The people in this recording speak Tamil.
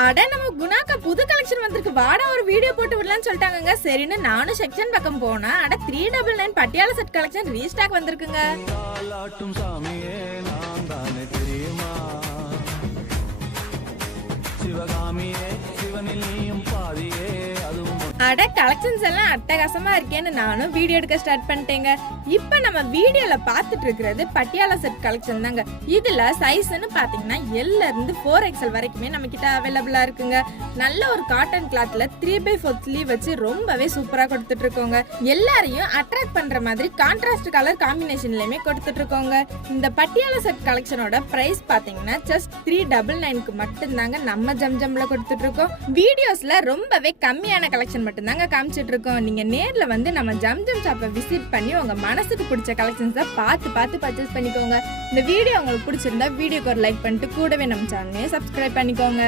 அட நம்ம குணாக்கா புது கலெக்ஷன் வந்திருக்கு, வாடா ஒரு வீடியோ போட்டு விடலாம்னு சொல்லிட்டாங்க. சரின்னு நானும் செக்ஷன் பக்கம் போனா அட 399 பட்டியாலா செட் கலெக்ஷன் ரீஸ்டாக் வந்திருக்குங்க. அட கலெக்ஷன்ஸ் எல்லாம் அட்டகாசமா இருக்கேன்னு நானும் வீடியோ எடுக்க ஸ்டார்ட் பண்ணிட்டேங்க. இப்ப நம்ம வீடியோல பாத்துட்டு இருக்கிறது பட்டியாலா செட் கலெக்ஷன் தாங்க. இதுல சைஸ்ன்னு பாத்தீங்கன்னா L இருந்து 4XL வரைக்குமே நம்ம கிட்ட அவைலபிளா இருக்குங்க. நல்ல ஒரு காட்டன் கிளாத்ல 3/4 ஸ்லீவ் வச்சு ரொம்பவே சூப்பரா கொடுத்துட்டு இருக்கோங்க. எல்லாரையும் அட்ராக்ட் பண்ற மாதிரி கான்ட்ராஸ்ட் கலர் காம்பினேஷன்லயுமே கொடுத்துட்டு இருக்கோங்க. இந்த பட்டியாலா செட் கலெக்ஷனோட பிரைஸ் பாத்தீங்கன்னா ஜஸ்ட் 399க்கு மட்டும் தாங்க நம்ம ஜம்ஜம்ல கொடுத்துட்டு இருக்கோம். வீடியோஸ்ல ரொம்பவே கம்மியான கலெக்ஷன் மட்டும் தாங்க காமிச்சிட்டு இருக்கோம். நீங்க நேர்ல வந்து நம்ம ஜம்ஜம் ஷாப்பை விசிட் பண்ணி உங்க மனசுக்கு பிடிச்ச கலெக்ஷன்ஸை பார்த்து பர்ச்சேஸ் பண்ணிக்கோங்க. இந்த வீடியோ உங்களுக்கு பிடிச்சிருந்தா வீடியோக்கு ஒரு லைக் பண்ணிட்டு கூடவே நம்ம சேனலையும் சப்ஸ்கிரைப் பண்ணிக்கோங்க.